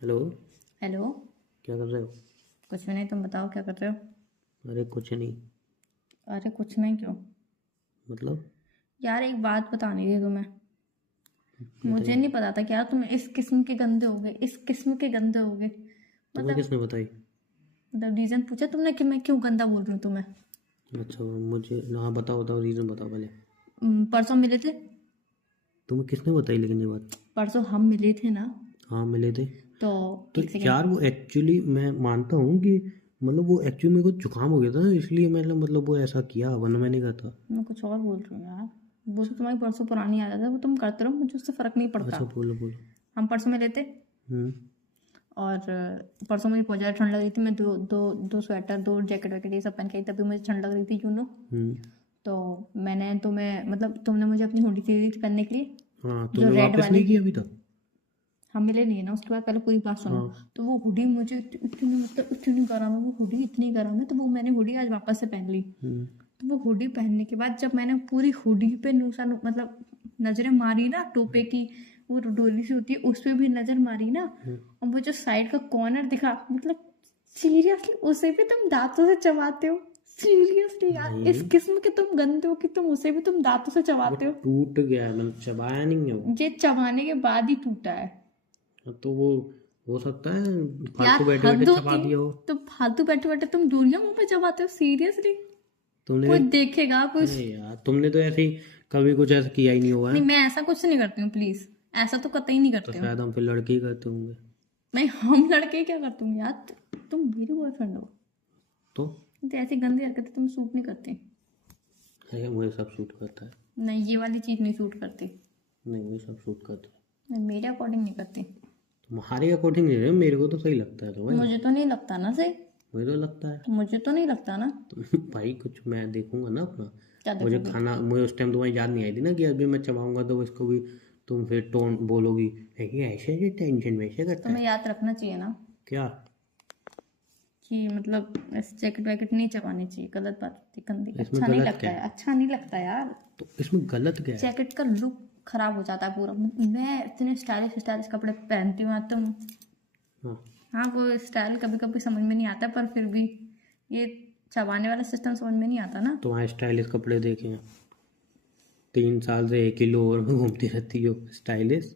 Hello. Hello. क्या कर रहे हो? कुछ भी नहीं, तुम बताओ क्या कर रहे हो। अरे कुछ नहीं। अरे कुछ नहीं क्यों? मतलब यार एक बात बतानी थी तुम्हें। मुझे बताइए। नहीं पता था कि यार तुम इस किस्म के गंदे होगे, इस किस्म के गंदे होगे। तुम्हें मतलब किसने बताई? रीजन पूछा तुमने कि मैं क्यों गंदा बोल रही हूँ तुम्हें। अच्छा मुझे हाँ, बताओ बताओ, रीज़न बताओ पहले। परसों मिले थे। तुम्हें किसने बताई लेकिन ये बात? परसों हम मिले थे ना। हाँ मिले थे। तो तो एक सेकेंड। यार वो एक्चुअली मैं मानता हूँ कि मतलब वो एक्चुअली मेरे को जुकाम हो गया था ना, इसलिए मैंने मतलब वो ऐसा किया, वरना मैं नहीं करता। मैं कुछ और बोल रही हूँ यार। वो तो तुम्हारी परसों पुरानी आदत है, वो तुम करते रहो, मुझे उससे फर्क नहीं पड़ता। अच्छा बोलो बोलो। हम परसों मिले थे। हम्म। और परसों मुझे बहुत ज़्यादा ठंड लग रही थी। मैं दो दो दो स्वेटर, दो जैकेट वैकेट ये सब पहन के आई, तभी मुझे ठंड लग रही थी, यू नो। हम्म। तो मैंने तुम्हें मतलब तुमने मुझे अपनी हुडी दे दी थी पहनने के लिए, हाँ जो तुमने रेड वापस वाली। नहीं किया अभी तक? हम मिले नहीं है ना उसके बाद, पहले पूरी बात सुनो। हाँ। तो वो हुडी मुझे इतनी मतलब इतनी गर्म है, वो हुडी इतनी गर्म है, तो वो मैंने हुडी आज वापस से पहन ली। हम्म। तो वो हुडी पहनने के बाद जब मैंने पूरी हुडी पे मतलब नजरें मारी ना, टोपे की वो डोरी सी होती है उस पे भी नजर मारी ना, और वो जो साइड का कॉर्नर दिखा, मतलब सीरियसली उसे भी तुम दांतों से चबाते हो। सीरियसली यार, इस नहीं किस्म के तुम गंदे हो कि तुम उसे भी तुम दांतों से वो चबाते हो। टूट गया है, मैंने चबाया नहीं है वो। ये चबाने के बाद ही टूटा है। तो वो हो सकता है यार फालतू बैठे बैठे हद चबा होती है। दिया हो। तो फालतू बैठे बैठे तुम डोरियां मुंह पे चबाते हो, सीरियसली। तुमने कोई देखेगा कोई। अरे यार तुमने तो ऐसे ही कभी कुछ ऐसा किया ही नहीं हुआ नहीं, है। मैं ऐसा कुछ नहीं करती हूँ, प्लीज। ऐसा तो कतई नहीं तो करती हूँ। शायद हम फिर लड़के ही करते होंगे। नहीं, हम लड़के क्या करते हूँ यार। तुम मेरे बॉयफ्रेंड हो। तो तो ऐसी गंदी हरकतें तुम सूट नहीं करती। है मुझे सब सूट करता है। नहीं, ये वाली चीज नहीं सूट करती। नहीं मुझे सब सूट करता है। नहीं, मेरे अकॉर्डिंग नहीं करती। तुम्हारे अकॉर्डिंग नहीं है, मेरे को तो सही लगता है तो भाई। मुझे तो नहीं लगता ना सही। मुझे तो लगता है। मुझे तो नहीं लगता ना। तो भाई कुछ मैं देखूंगा ना अपना। क्या मुझे देखोगे? खाना, मुझे उस टाइम तुम्हारी याद नहीं आई थी ना कि अभी मैं चबाऊंगा तो इसको भी तुम फिर टोन बोलोगी, "है ये ऐसे ये टेंशन वैसे करता तुम्हें है"। याद रखना चाहिए ना क्या? कि मतलब ऐसे जैकेट वैकेट नहीं चबानी चाहिए, गलत बात होती है, गंदी, इसमें अच्छा नहीं गलत क्या लगता है? है, अच्छा नहीं लगता यार। तो इसमें गलत क्या है? जैकेट का लुक खराब हो जाता है पूरा। मैं इतने स्टाइलिश स्टाइलिश कपड़े पहनती हूँ, तुम। हाँ। हाँ, वो स्टाइल कभी कभी समझ में नहीं आता, पर फिर भी ये चबाने वाला सिस्टम समझ में नहीं आता ना। तुम्हारे स्टाइलिश कपड़े देखे हैं? 3 साल से एक ही लोअर में घूमती रहती हो, स्टाइलिश।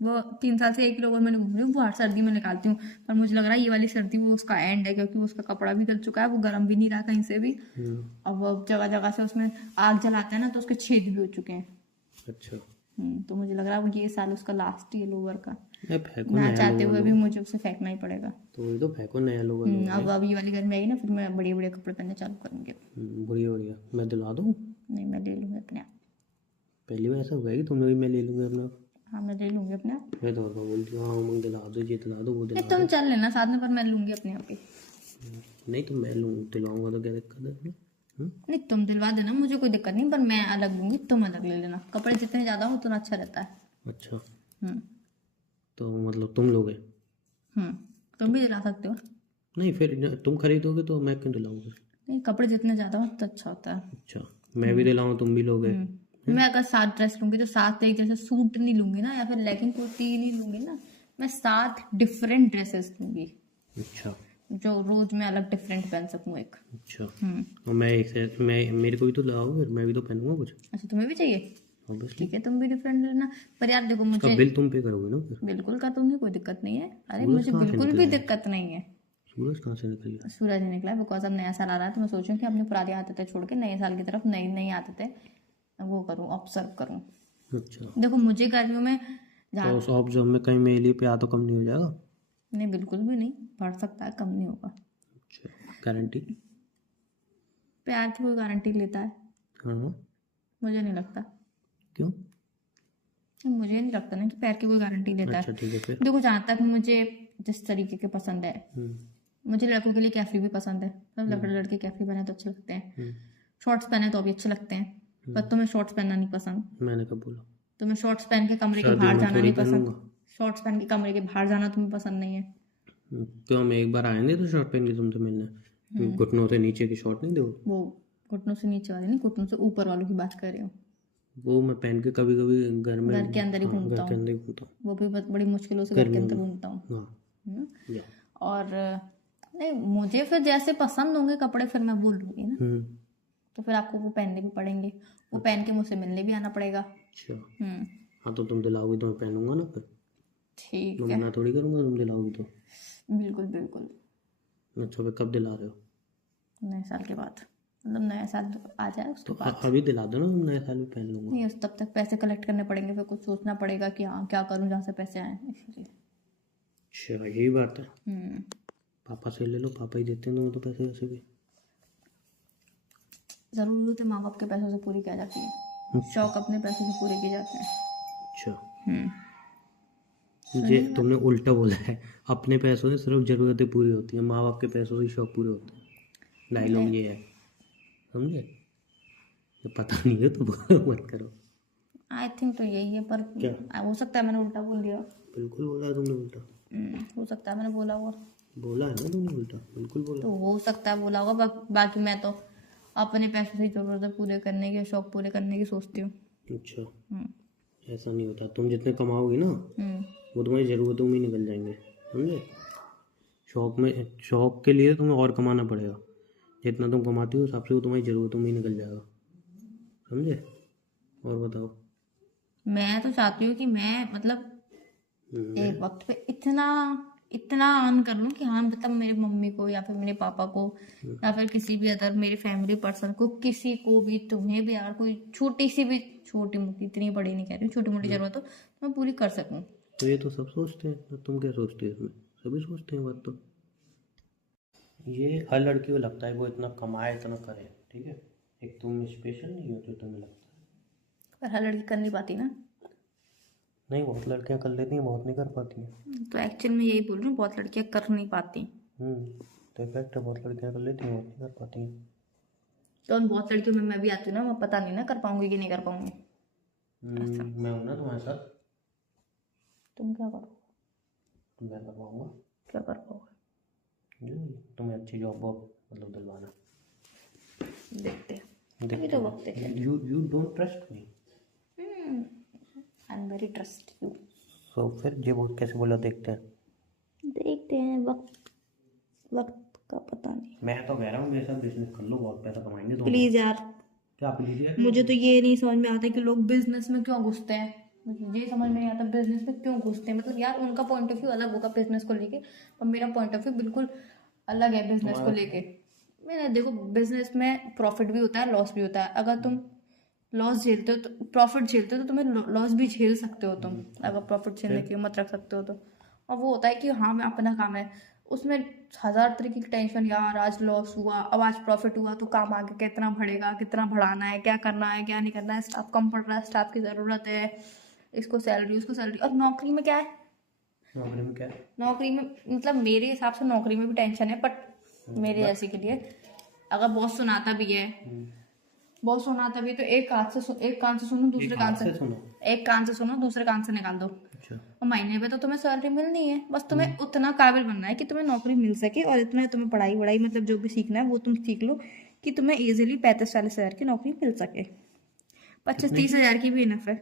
वो 3 साल से 1 किलो और मैंने घूम रही हूँ, वो हर सर्दी में निकालती हूँ। पर मुझे लग रहा है ये वाली सर्दी वो उसका एंड है, क्योंकि उसका कपड़ा भी गल चुका है, वो गर्म भी नहीं रहा कहीं से भी। अब वो जगह जगह से उसमें आग जलाता है ना, तो उसके छेद भी हो चुके हैं। अच्छा। तो मुझे लग रहा है वो ये साल उसका लास्ट ही है लोअर का। मैं फेंको ना नया चाहते लोअर हुए लो। भी मुझे उसे फेंकना ही पड़ेगा। तो वही तो, फेंको नया लोअर लो भाई। अब ये वाली गर्मी आई ना, फिर मैं बढ़िया बढ़िया कपड़े पहनने चालू करूंगी। बढ़िया बढ़िया, मैं दिला दूँ। नहीं, मैं ले लूंगी अपने आप। पहली बार ऐसा हुआ है कि तुमने भी मैं ले लूँगा अपना। हाँ, मैं ले लूंगी अपने आप। मैं तो और बोलती हूँ हाँ मैं दिला दो, ये दिला दो, वो नहीं, दिला तुम दो। चल लेना साथ में, पर मैं लूंगी अपने आप ही। नहीं तो मैं लूँ दिलाऊंगा तो क्या दिक्कत है इसमें? नहीं, तुम दिलवा देना, मुझे कोई दिक्कत नहीं, पर मैं अलग लूंगी, तुम अलग ले लेना। कपड़े जितने ज्यादा हो उतना अच्छा रहता है। अच्छा। हम्म। तो मतलब तुम लोगे? हम्म। तुम भी दिला सकते हो। नहीं फिर तुम खरीदोगे तो मैं क्यों दिलाऊंगा? नहीं, कपड़े जितने ज्यादा हो उतना अच्छा होता है। अच्छा। मैं भी दिलाऊँ तुम भी लोगे? मैं अगर 7 ड्रेस लूंगी तो 7 एक जैसे सूट नहीं लूंगी ना, या फिर लेगिंग कुर्ती नहीं लूंगी ना। मैं 7 डिफरेंट ड्रेसेस लूंगी, अच्छा। जो रोज मैं अलग डिफरेंट पहन सकूँ एक। अच्छा। और मैं एक से मैं मेरे को भी तो लाओ, फिर मैं भी तो पहनूंगा कुछ। अच्छा, तुम्हें भी चाहिए? ऑब्वियसली। ठीक है, तुम भी डिफरेंट लेना। पर यार देखो, उसका मुझे बिल तुम पे करोगे ना फिर? बिल्कुल कर दूंगी, कोई दिक्कत नहीं है। अरे सूरज मुझे कहाँ से बिल्कुल निकला भी है? दिक्कत नहीं है। सूरज कहाँ से निकल गया? सूरज नहीं निकला, बिकॉज अब नया साल आ रहा है, तो मैं सोचूं कि अपनी पुरानी आदतें छोड़ के नए साल की तरफ नई नई आदतें वो करूँ, ऑब्जर्व करूँ। अच्छा। देखो मुझे गर्मियों में तो जहाँ। उस ऑफ जॉब में कहीं मेरे लिए पे आ तो कम नहीं हो जाएगा? नहीं, बिल्कुल भी नहीं, बढ़ सकता है, कम नहीं होगा। अच्छा। गारंटी? प्यार की कोई गारंटी लेता है? हाँ हाँ। मुझे नहीं लगता। क्यों? मुझे नहीं लगता ना कि प्यार की कोई गारंटी लेता अच्छा है। ठीक है फिर। देखो, जहाँ तक मुझे जिस तरीके के पसंद है, मुझे लड़कों के लिए कैफरी भी पसंद है, मतलब लड़के लड़के कैफरी पहने तो अच्छे लगते हैं, शॉर्ट्स पहने तो भी अच्छे लगते हैं। पर तुम्हें शॉर्ट्स पहनना नहीं पसंद। मैंने कब बोला? तुम्हें शॉर्ट्स पहन के कमरे के सर्दियों बाहर में जाना थोड़ी नहीं पसंद। पहनूंगा। शॉर्ट्स पहन के कमरे के बाहर जाना तुम्हें पसंद नहीं है। क्यों, हम एक बार आएंगे तो शॉर्ट पहन के तुमसे मिलने, घुटनों से नीचे की शॉर्ट नहीं दो। वो घुटनों से नीचे वाले नहीं, घुटनों से ऊपर वालों की बात कर रही हूँ। वो मैं पहन के कभी कभी घर में, घर के अंदर ही हाँ घूमता घर के हूँ। अंदर ही घूमता हूँ वो भी बड़ी मुश्किलों से घर के गर्मियों अंदर में। घूमता हूँ। हाँ। और नहीं, मुझे फिर जैसे पसंद होंगे कपड़े फिर मैं बोल दूंगी ना, तो फिर आपको वो पहनने भी पड़ेंगे, वो पहन के मुझसे मिलने भी आना पड़ेगा। अच्छा, हम्म, हाँ तो तुम दिलाओगी तो मैं पहनूंगा ना, फिर ठीक मैं है, मना थोड़ी करूंगा तुम दिलाओगी तो। बिल्कुल बिल्कुल। अच्छा, फिर कब दिला रहे हो? नए साल के बाद, मतलब नया साल आ जाए उसके तो बाद। अभी दिला दो ना, मैं नए साल में पहन लूंगा। नहीं, उस तब तक पैसे कलेक्ट करने पड़ेंगे, फिर कुछ सोचना पड़ेगा कि हाँ क्या करूँ जहाँ से पैसे आए, इसलिए। अच्छा, यही बात है। हम्म, पापा से ले लो, पापा ही देते हैं तुम्हें तो पैसे वैसे भी। ज़रूरत है माँ बाप के पैसों से पूरी की जाती है, शौक अपने पैसों से पूरे किए जाते हैं। अच्छा, हम्म, ये तुमने उल्टा बोला है। अपने पैसों से सिर्फ जरूरतें पूरी होती हैं, माँ बाप के पैसों से शौक पूरे होते हैं। डायलॉग ये है, समझे? ये पता नहीं है तो मत करो। आई थिंक तो यही है, पर क्या? हो सकता है मैंने उल्टा बोल दिया। बिल्कुल बोला है तुमने उल्टा। हो सकता है मैंने बोला होगा, बोला है ना तुमने उल्टा, बिल्कुल बोला। तो हो सकता है बोला होगा। बाकी मैं तो अपने पैसों से ज़रूरतें पूरे करने की, शौक पूरे करने की सोचती हूँ। अच्छा, हम्म, ऐसा नहीं होता। तुम जितने कमाओगी ना हम्म, वो तुम्हारी ज़रूरतों में ही निकल जाएंगे, समझे? शौक के लिए तुम्हें और कमाना पड़ेगा। जितना तुम कमाती हो हिसाब से वो तुम्हारी ज़रूरतों में ही निकल जाएगा, समझे? और बताओ। मैं तो चाहती हूँ कि मैं मतलब मैं एक वक्त पे इतना इतना अर्न कर लूँ कि हाँ, मतलब मेरी मम्मी को या फिर मेरे पापा को या फिर किसी भी अदर मेरे फैमिली पर्सन को, किसी को भी, तुम्हें भी, यार कोई छोटी सी भी, छोटी मोटी, इतनी बड़ी नहीं कह रही हूँ, छोटी मोटी जरूरत हो तो मैं पूरी कर सकूँ। तो ये तो सब सोचते हैं, तो तुम क्या सोचते हो इसमें? सभी सोचते हैं बात तो। ये हर लड़की को लगता है वो इतना कमाए इतना करे, ठीक है। एक तुम स्पेशल नहीं हो जो तुम्हें लगता है। पर हर लड़की कर नहीं पाती ना, नहीं, बहुत लड़कियां कर लेती हैं, बहुत नहीं कर पाती हैं। तो एक्चुअल में यही बोल रही हूँ, बहुत लड़कियां कर नहीं पाती। तो इफेक्ट है, बहुत लड़कियां कर लेती हैं, बहुत नहीं कर पाती हैं। तो उन बहुत लड़कियों में मैं भी आती हूँ ना, मैं पता नहीं ना कर पाऊंगी कि नहीं कर पाऊंगी। अच्छा, मैं हूं ना तुम्हारे साथ, तुम क्या करो, तो मैं कर पाऊंगा। क्या कर पाओगे, जो तुम्हें अच्छी जॉब वॉब मतलब दिलवाना। देखते हैं, अभी तो वक्त है। You don't trust me. I am very trust you. So फिर ये बहुत कैसे बोला, देखते हैं। देखते हैं, वक्त वक्त का पता नहीं। मैं तो कह रहा हूँ मेरे साथ बिजनेस कर लो, बहुत पैसा कमाएंगे दोनों। प्लीज यार, क्या प्लीज यार? मुझे तो ये नहीं समझ में आता कि लोग बिजनेस में क्यों घुसते हैं, मुझे ये समझ में नहीं आता बिजनेस में क्यों घुसते हैं। मतलब यार उनका पॉइंट ऑफ व्यू अलग होगा बिजनेस को लेके, और मेरा पॉइंट ऑफ व्यू बिल्कुल अलग है बिजनेस को लेके। मैंने देखो, बिजनेस में प्रॉफिट भी होता है, लॉस भी होता है। अगर तुम लॉस झेलते हो तो प्रॉफिट झेलते हो तो तुम्हें लॉस भी झेल सकते हो तुम, अगर प्रॉफिट झेलने की हिम्मत रख सकते हो तो। और वो होता है कि हाँ मैं अपना काम है, उसमें हजार तरीके की टेंशन, यार आज लॉस हुआ, अब आज प्रॉफिट हुआ तो काम आगे कितना बढ़ेगा, कितना बढ़ाना है, क्या करना है क्या नहीं करना है, स्टाफ कम पड़ रहा है, स्टाफ की ज़रूरत है, इसको सैलरी उसको सैलरी। और नौकरी में क्या है, नौकरी में क्या है? नौकरी में मतलब मेरे हिसाब से नौकरी में भी टेंशन है, बट मेरे जैसे के लिए अगर बॉस सुनाता भी है, बॉस सुनाता भी है तो एक कान से सुनो, दूसरे कान से सुनो। एक कान से सुनो, दूसरे कान से निकाल दो। अच्छा, और महीने पे तो तुम्हें सैलरी मिलनी है, बस तुम्हें उतना काबिल बनना है कि तुम्हें नौकरी मिल सके, और इतना तुम्हें पढ़ाई वढ़ाई मतलब जो भी सीखना है वो तुम सीख लो कि तुम्हें इजीली 35-40 हज़ार की नौकरी मिल सके। 25-30 हज़ार की भी इनफ है,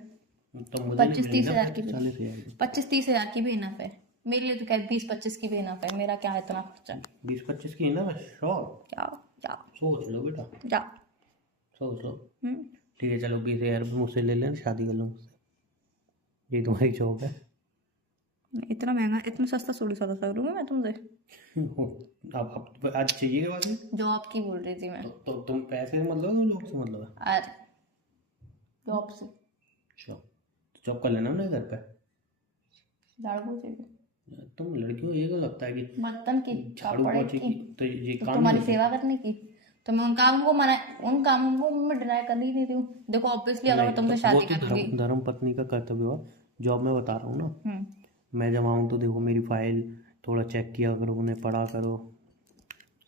तो मुझे नहीं 25-30 मिलेगी ना हज़ार की भी 40 हज़ार की। 25-30 हज़ार की भी इनफ है मेरे लिए, तो क्या 20-25 की भी इनफ है, मेरा क्या है इतना खर्चा। 20-25 की है ना, श्योर? क्या क्या सोच लो बेटा, क्या सोच लो। हम्म, ठीक है, चलो 20 हज़ार मुझसे ले लेना, शादी कर लो मुझसे, ये तुम्हारी जॉब है। इतना महंगा, इतना सस्ता थोड़ी सा करूँगी मैं तुमसे। अब आज चाहिए वाली। जॉब की बोल रही थी मैं। तो तुम पैसे से मतलब है, जॉब से मतलब है? अरे जॉब से, अच्छा, तो जॉब कर लेना ना घर पे। झाड़ू पोछे की, तुम लड़कियों को ये क्यों लगता है कि बर्तन की, झाड़ू कपड़े पोछे की, की तो ये तो काम तुम्हारी नहीं सेवा करने की, तो मैं उन कामों को मैं डिनाई कर नहीं देती हूँ। देखो ऑब्वियसली अगर मैं तुमसे होता? वो शादी तो करूंगी। धर्म पत्नी का कर्तव्य हुआ। जॉब में बता रहा हूँ ना, हम्म, मैं जब आऊँ तो देखो मेरी फाइल थोड़ा चेक किया करो, उन्हें पढ़ा करो,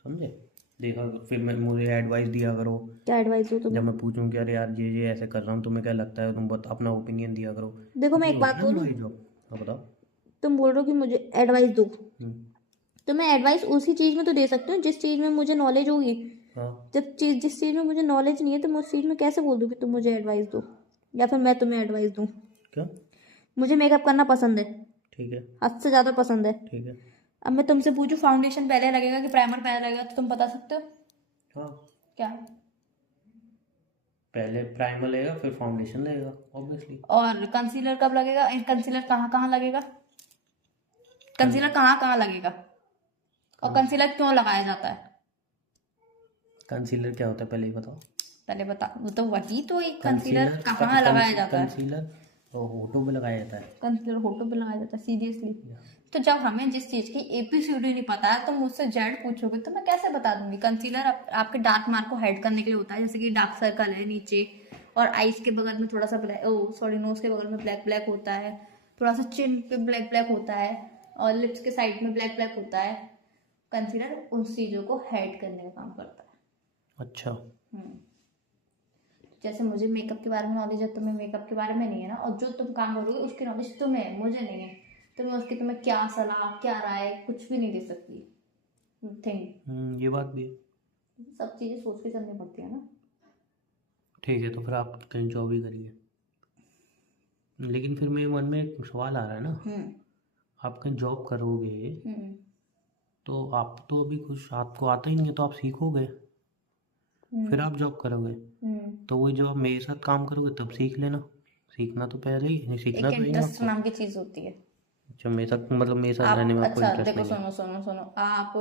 समझे? देखा फिर मैं मुझे एडवाइस दिया करो। क्या एडवाइस दो जब तुम्हें? मैं पूछूं कि अरे यार ये ऐसे कर रहा हूँ, तुम्हें क्या लगता है, तुम अपना ओपिनियन दिया करो। देखो मैं ये एक होता बात है ना बोलूं, तुम्हारी जॉब। हाँ बताओ। तुम बोल रहे हो कि मुझे एडवाइस दो, हम्म, तो मैं एडवाइस उसी चीज में तो दे सकती हूँ जिस चीज में मुझे नॉलेज होगी। हाँ, जिस चीज में मुझे नॉलेज नहीं है तो मैं उस चीज में कैसे बोल दूँ कि तुम मुझे एडवाइस दो, या फिर मैं तुम्हें एडवाइस दूँ। क्या? मुझे मेकअप करना पसंद है, ठीक है, हद से ज्यादा पसंद है। ठीक है। अब मैं तुमसे पूछूं फाउंडेशन पहले लगेगा कि प्राइमर पहले लगेगा, तो तुम बता सकते हो हाँ, क्या? पहले प्राइमर लगेगा फिर फाउंडेशन लगेगा ऑब्वियसली। और कंसीलर कब लगेगा? कंसीलर कहाँ कहाँ लगेगा? कंसीलर कहाँ कहाँ लगेगा? और कंसीलर क्यों लगाया जाता है? कंसीलर क्या होता है पहले ही बताओ। पहले बता, वो तो वही तो, एक कंसीलर कहाँ लगाया जाता है? कंसीलर होठों पे लगाया जाता है। कंसीलर होठों पे लगाया जाता है, सीरियसली? तो जब हमें जिस चीज की एबीसीडी नहीं पता है, तो मुझसे जेड पूछोगे तो मैं कैसे बता दूंगी? कंसीलर आपके डार्क मार्क को हाइड करने के लिए होता है, जैसे कि डार्क सर्कल है नीचे, और आईज के बगल में थोड़ा सा ब्लैक, सॉरी नोज के बगल में ब्लैक ब्लैक होता है, थोड़ा सा चिन पे ब्लैक ब्लैक होता है, और लिप्स के साइड में ब्लैक ब्लैक होता है। कंसीलर उन चीजों को हाइड करने का काम करता है। अच्छा। जैसे मुझे मेकअप के बारे में नॉलेज है, तुम्हें मेकअप के बारे में नहीं है ना, और जो तुम काम करोगे उसकी नॉलेज तुम्हें है, मुझे नहीं है, तो मैं उसकी तुम्हें क्या सलाह क्या राय कुछ भी नहीं दे सकती। थिंक ये बात भी है। सब चीजें सोच के चलनी पड़ती है ना। ठीक है, तो फिर आप कहीं जॉब ही करिए। लेकिन फिर मेरे मन में एक सवाल आ रहा है ना, आप कहीं जॉब करोगे तो आप तो अभी कुछ आपको आता ही नहीं है, तो आप सीखोगे, फिर आप जॉब करोगे, तो वही जब आप मेरे साथ काम करोगे तब सीख लेना। सीखना तो पहले ही, सीखना तो ही नहीं इंटरेस्ट आपको। नाम की चीज होती है। अच्छा, मेरे साथ मतलब मेरे साथ रहने में आपको अच्छा इंटरेस्ट देखो, नहीं है? सुनो आप,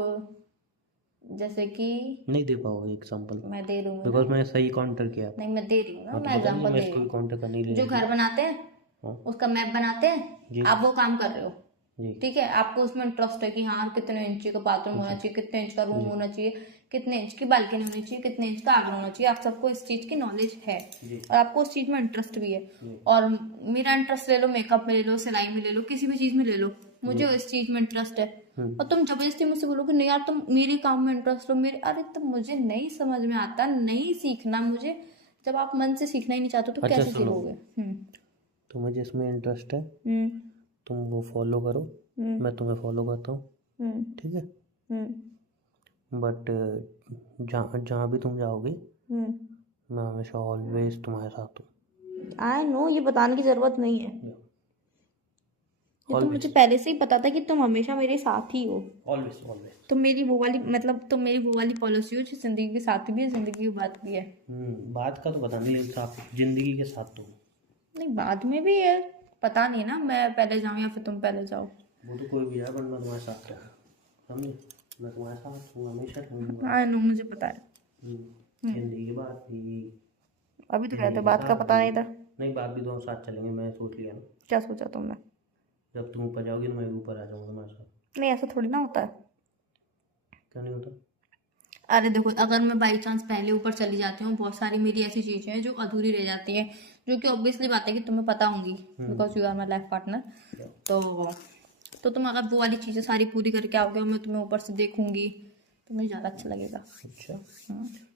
जैसे कि नहीं दे पाओगे एग्जाम्पल? मैं दे रही हूँ बिकॉज ना, मैंने सही काउंटर किया। नहीं मैं दे रही हूँ ना, हाँ, तो मैं पता नहीं, एग्जाम्पल मैं दे इसको रही भी हूँ। काउंटर कर नहीं ले जो रही। घर बनाते हैं हाँ उसका मैप बनाते जी हैं, आप वो काम कर रहे हो, जी ठीक है? आपको उसमें इंटरेस्ट है कि हाँ कितने इंच का बाथरूम होना चाहिए, कितने इंच का रूम होना चाहिए, कितने इंच की बालकनी होनी चाहिए, कितने इंच का आंगन होना चाहिए, आप सबको इस चीज की नॉलेज है जी और आपको उस चीज में इंटरेस्ट भी है। और मेरा इंटरेस्ट ले लो, मेकअप में ले लो, सिलाई में ले लो, किसी भी चीज में ले लो, मुझे इस चीज में इंटरेस्ट है, और तुम जबरदस्ती मुझसे बोलोगे नहीं यार तुम मेरे काम में इंटरेस्ट लो, मेरे, अरे तो मुझे नहीं समझ में आता, नहीं सीखना मुझे, जब आप मन से सीखना ही नहीं चाहते तो अच्छा कैसे सुनो, सीखोगे? तुम्हें जिसमें इंटरेस्ट है हम्म तुम वो फॉलो करो, हम्म मैं तुम्हें फॉलो करता हूँ, हम्म ठीक है? हम्म बट जहाँ जहाँ भी तुम जाओगे हम्म मैं हमेशा ऑलवेज तुम्हारे साथ हूँ। आई नो, ये बताने की जरूरत नहीं है, ये तो मुझे ऑलवेज पहले से ही पता था कि तुम हमेशा मेरे साथ ही हो। Always always. तुम मेरी वो वाली, मतलब तुम मेरी वो वाली पॉलिसी हो जो जिंदगी के साथ भी है, जिंदगी की बात भी है। बात का तो पता नहीं, लेकिन आप जिंदगी के साथ तो हूँ। नहीं बाद में भी है, पता नहीं ना, मैं पहले जाऊँ या फिर तुम पहले जाओ। वो तो कोई भी है, बट मैं तुम्हारे साथ रहूँगा, समझे? मैं तुम्हारे साथ हूँ, हमेशा रहूँगा। आई नो, मुझे पता है। जिंदगी की बात भी, अभी तो कहते बात का पता नहीं था। नहीं बात भी दोनों साथ चलेंगे, मैं सोच लिया ना। क्या सोचा तुमने? जब तुम ऊपर जाओगी तो मैं भी ऊपर आ जाऊँगा तुम्हारे साथ। नहीं ऐसा थोड़ी ना होता है। क्या नहीं होता? अरे देखो, अगर मैं बाई चांस पहले ऊपर चली जाती हूँ, बहुत सारी मेरी ऐसी चीजें हैं जो अधूरी रह जाती हैं, जो कि ऑब्वियसली बात है कि तुम्हें पता होंगी, because you are my life partner. तो तुम अगर वो वाली चीजें सारी पूरी करके आओगे और मैं तुम्हें ऊपर से देखूंगी तो मुझे ज्यादा अच्छा लगेगा। अच्छा,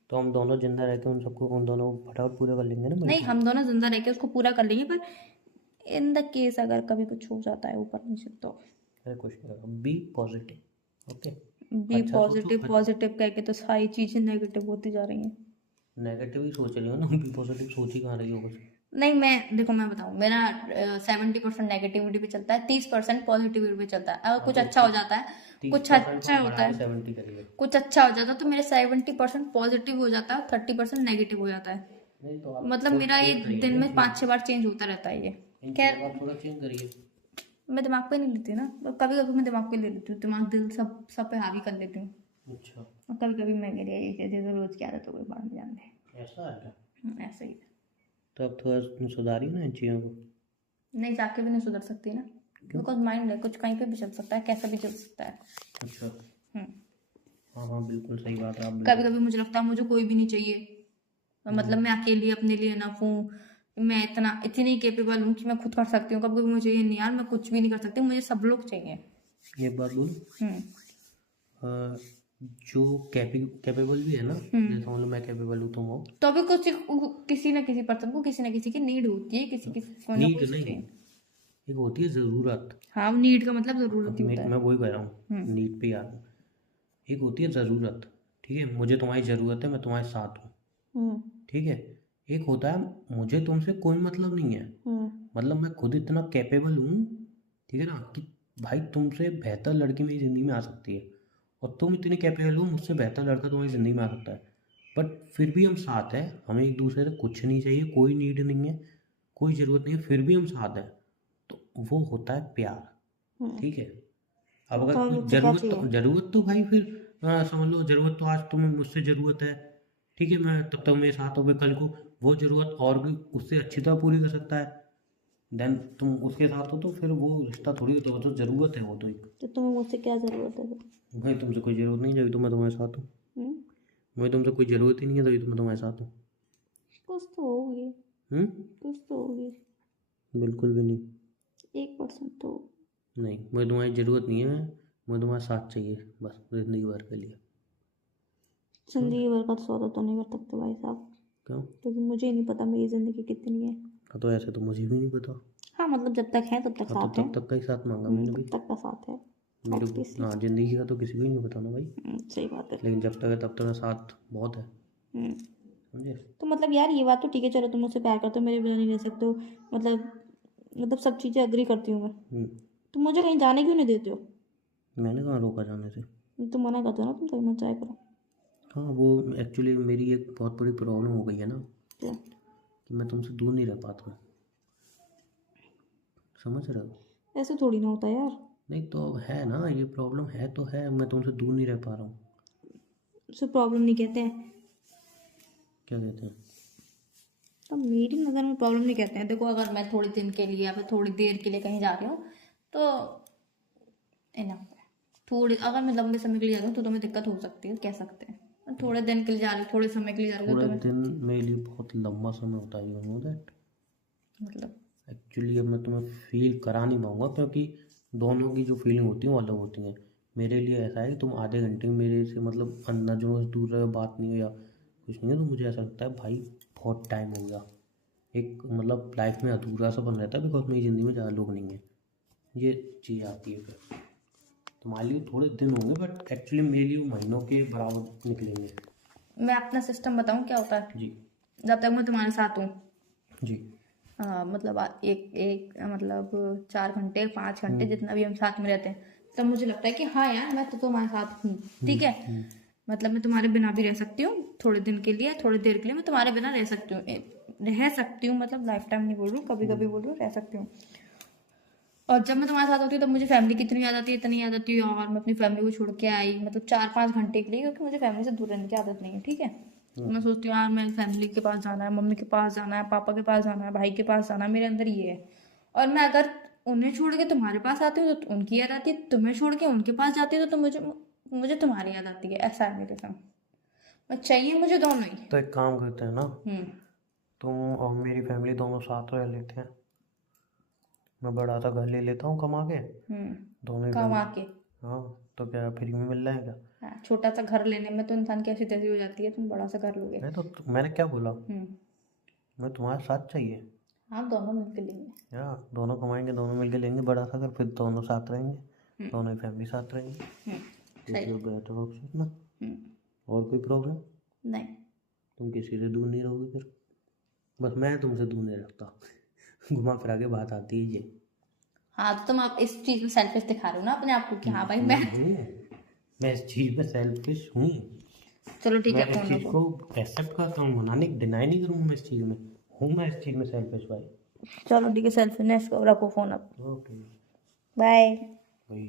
तो हम दोनों जिंदा रह के उन सबको, उन दोनों को फटाफट पूरा कर लेंगे ना? नहीं, हम दोनों जिंदा रह के उसको पूरा कर लेंगे, पर इन द केस अगर कभी कुछ हो जाता है ऊपर नीचे तो अरे कुछ नहीं होगा, be positive, okay? Be positive, positive कह के तो सारी चीजें नेगेटिव होती जा रही हैं। नेगेटिव ही सोच रही हो ना, बी पॉजिटिव सोच ही कहाँ रही हो कुछ? नहीं, मैं देखो मैं बताऊँ, मेरा 70% नेगेटिविटी पे चलता है, 30% पॉजिटिविटी पे चलता है। अगर कुछ अच्छा हो जाता है, कुछ अच्छा होता है, 70 करिए। कुछ अच्छा हो जाता है तो मेरे 70% पॉजिटिव हो जाता है, 30% नेगेटिव हो जाता है। नहीं तो आप मतलब मेरा ये दिन में 5-6 बार चेंज होता रहता है ये। खैर आप थोड़ा चेंज करिए। मैं दिमाग पे नहीं लेती ना, कभी कभी मैं दिमाग पे ले लेती हूँ, दिमाग दिल सब पे हावी कर लेती हूँ, अच्छा, और कभी कभी मैं मेरी ये चीज़ें रोज की आदत हो गई बाद में जानते ऐसा है क्या? हैं, ऐसा ही है। तो अब थोड़ा सुधारिए ना इन चीज़ों को। नहीं, जाके भी नहीं सुधर सकती ना, बिकॉज माइंड है, कुछ कहीं पे भी चल सकता है, कैसा भी चल सकता है। अच्छा, हाँ हाँ बिल्कुल सही बात है। आप कभी कभी मुझे लगता है मुझे कोई भी नहीं चाहिए, मतलब मैं अकेली अपने लिए इनफ हूँ, मैं इतनी केपेबल हूँ कि मैं खुद कर सकती हूँ। कभी कभी मुझे ये नहीं यार मैं कुछ भी नहीं कर सकती, मुझे सब लोग चाहिए। ये बात बोलूं, जो कैपेबल भी है ना, जैसे मतलब मैं कैपेबल हूँ, तुम हो, तो अभी कुछ किसी ना किसी पर्सन को किसी ना किसी की नीड होती है, किसी को ना नीड कुछ नहीं, चाहिए। एक होती है ज़रूरत। हाँ, नीड का मतलब जरूरत ही होता है। मैं वही कह रहा हूँ, नीड पे याद हूँ। एक होती है ज़रूरत, ठीक है, मुझे तुम्हारी ज़रूरत है, मैं तुम्हारे साथ हूँ, ठीक है। एक होता है मुझे तुमसे कोई मतलब नहीं है, मतलब मैं खुद इतना कैपेबल हूँ, ठीक है ना, कि भाई तुमसे बेहतर लड़की मेरी ज़िंदगी में आ सकती है और तुम इतने कैपेबल हो, मुझसे बेहतर लड़का तुम्हारी ज़िंदगी में आ सकता है, बट फिर भी हम साथ हैं, हमें एक दूसरे से कुछ नहीं चाहिए, कोई नीड नहीं है, कोई ज़रूरत नहीं है, फिर भी हम साथ हैं, तो वो होता है प्यार। ठीक है। अब अगर तो कोई मुझे क्या चाहिए? ज़रूरत तो भाई फिर समझ लो, ज़रूरत तो आज तुम्हें मुझसे ज़रूरत है, ठीक है, मैं तब तक मेरे साथ हो गए, कल को वो ज़रूरत और भी उससे अच्छी तरह पूरी कर सकता है, देन तुम उसके साथ हो, तो फिर वो रिश्ता थोड़ी होता है, वो तो ज़रूरत है, वो तो एक। तो तुम्हें मुझसे क्या ज़रूरत है फिर? भाई तुमसे कोई ज़रूरत नहीं, जब तो मैं तुम्हारे साथ हूँ। हम्म? भाई तुमसे कोई ज़रूरत ही नहीं है, तभी तो मैं तुम्हारे साथ हूँ। कुछ तो होगी, कुछ तो होगी, बिल्कुल भी नहीं। 1% तो। नहीं, मुझे तुम्हारी ज़रूरत नहीं है, मुझे तुम्हारा साथ चाहिए बस ज़िंदगी भर के लिए। जिंदगी भर का सौदा तो नहीं कर सकते भाई साहब, क्यों? क्योंकि मुझे ही नहीं पता मेरी ज़िंदगी कितनी है। हाँ, तो ऐसे तो मुझे भी नहीं पता। हाँ मतलब जब तक है तब तक हाँ, तो साथ है। तब तक का ही साथ मांगा मैंने भी। तब तक का साथ है। मेरे Obviously। को हाँ, ज़िंदगी का तो किसी को ही नहीं पता ना भाई, सही बात है। लेकिन जब तक है तब तक का साथ बहुत है, हम्म। समझे? तो मतलब यार ये बात तो ठीक है, चलो तुम मुझसे प्यार करते हो, मेरे बिना नहीं रह सकते हो, मतलब सब चीज़ें एग्री करती हूँ मैं। तुम मुझे कहीं जाने क्यों नहीं देते हो? मैंने कहाँ रोका जाने से? तुम मना करते हो ना, तुम कहीं मत जाया करो। हाँ, वो एक्चुअली मेरी एक बहुत बड़ी प्रॉब्लम हो गई है ना, क्या? कि मैं तुमसे दूर नहीं रह पाता हूँ, समझ रहे हो? ऐसे थोड़ी ना होता यार। नहीं तो है ना, ये प्रॉब्लम है तो है, मैं तुमसे दूर नहीं रह पा रहा हूँ। उसे प्रॉब्लम नहीं कहते हैं। क्या कहते हैं? तो मेरी नज़र में प्रॉब्लम नहीं कहते हैं। देखो अगर मैं थोड़े दिन के लिए या फिर थोड़ी देर के लिए कहीं जा रही हूँ तो इनफ है। थोड़ी अगर मैं लंबे समय के लिए जा रही हूँ तो तुम्हें दिक्कत हो सकती है, कह सकते हैं। थोड़े दिन के लिए जा रही हूँ, थोड़े समय के लिए जा रही हूँ तो थोड़ा तुम्हें दिन मेरे लिए बहुत लंबा समय होता है, यू नो दैट। मतलब एक्चुअली अब मैं तुम्हें फील करा नहीं पाऊँगा, क्योंकि दोनों की जो फीलिंग होती है वो अलग होती हैं। मेरे लिए ऐसा है कि तुम आधे घंटे में मेरे से मतलब अंदर जो दूर रहे, बात नहीं हो या कुछ नहीं है, तो मुझे ऐसा लगता है भाई बहुत टाइम हो गया, एक मतलब लाइफ में अधूरा सा बन रहता है, बिकॉज मेरी ज़िंदगी में ज़्यादा लोग नहीं हैं, ये चीज़ आती है। फिर तुम्हारे लिए थोड़े दिन होंगे, बट एक्चुअली मेरे लिए वो महीनों के बराबर निकलेंगे। मैं अपना सिस्टम बताऊँ क्या होता है? जी। जब तक मैं तुम्हारे साथ हूँ, जी। मतलब एक एक मतलब 4 घंटे 5 घंटे जितना भी हम साथ में रहते हैं, तब मुझे लगता है कि हाँ यार मैं तो तुम्हारे साथ हूँ, ठीक है। मतलब मैं तुम्हारे बिना भी रह सकती हूँ, थोड़े दिन के लिए, थोड़ी देर के लिए मैं तुम्हारे बिना रह सकती हूँ, मतलब लाइफ टाइम नहीं बोल रही हूँ, कभी कभी बोल रही हूँ, रह सकती हूँ। और जब मैं तुम्हारे साथ होती हूँ तब मुझे फैमिली की इतनी याद आती है, इतनी याद आती है, और मैं अपनी फैमिली को छोड़ के आई मतलब 4-5 घंटे के लिए, क्योंकि मुझे फैमिली से दूर रहने की आदत नहीं है, ठीक है। मैं सोचती हूँ यार मैं फैमिली के पास जाना है, मम्मी के पास जाना है, पापा के पास जाना है, भाई के पास जाना है, मेरे अंदर ये है। और मैं अगर उन्हें छोड़ के तुम्हारे पास आती हूँ तो उनकी याद आती है, तुम्हें छोड़ के उनके पास जाती हूँ तो मुझे तुम्हारी याद आती है। ऐसा है मेरे साथ, मैं चाहिए मुझे दोनों ही। तो एक काम करते हैं ना, तुम और मेरी फैमिली दोनों साथ रह लेते हैं, मैं बड़ा सा घर ले लेता हूँ कमा के, दोनों ही कमा family- के। हाँ, तो क्या फ्री में मिल जाएगा? हाँ, छोटा सा घर लेने में तो इंसान की ऐसी तैसी हो जाती है, तुम बड़ा सा घर लोगे। नहीं तो मैंने क्या बोला, हम्म। मैं तुम्हारे साथ चाहिए। हाँ, दोनों मिलकर लेंगे। या दोनों कमाएंगे, दोनों मिलके लेंगे बड़ा सा घर, फिर दोनों साथ रहेंगे, दोनों ही फैमिली साथ रहेंगे, सही। बेटर ऑप्शन ना। और कोई प्रॉब्लम? नहीं। तुम किसी से दूर नहीं रहोगे फिर, बस मैं तुमसे दूर नहीं रखता। घुमा फिरा के बात आती है ये। हाँ, तो तुम आप इस चीज में सेल्फिश दिखा रहे हो ना अपने आप को कि हाँ भाई मैं। मैं इस चीज़ में सेल्फिश हूँ, चलो ठीक मैं है, इस फोन चीज़ रखो। को एक्सेप्ट करता हूँ, मनाने डिनाई नहीं करूँगा, मैं इस चीज़ में हूँ, मैं इस चीज़ में सेल्फिश भाई। चलो ठीक है, सेल्फिश रखो फोन अब। ओके। बाय। भाई